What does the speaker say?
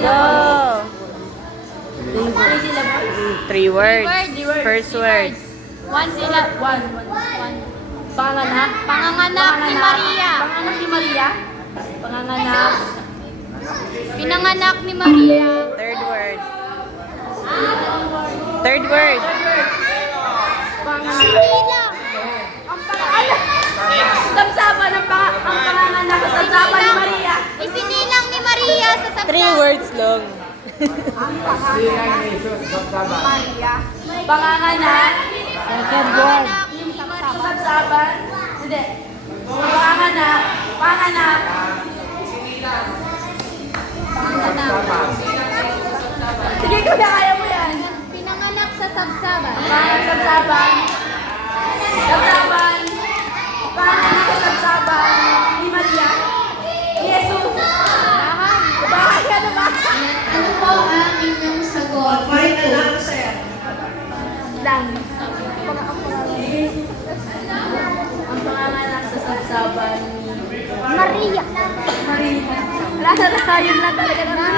Go! Three words. First word. One sila. One. Panganak. Panganganak ni Maria. Panganak ni Maria. Panganganak. Pinanganak ni Maria. Third word. Third word. Panganak. Ang panganak. Sabsaban ang panganganak. Sabsaban ni Maria. Isinilang ni Maria sa sabsaban. Three words lang. Ang panganak. Maria. Panganganak. Second word. Sa sabsaban. Hindi. Panganak. Panganak. Sige, kuya, kaya mo yan. Pinanganak sa sabsaban. Panganak sa sabsaban. Sabsaban. Panganak sa sabsaban ni Maria. Ni Jesus. Bahay ka na ba? Ano po ang inyong sagot? Lang. Ang panganak sa sabsaban ni Maria. Maria. Wala na tayo na talaga na.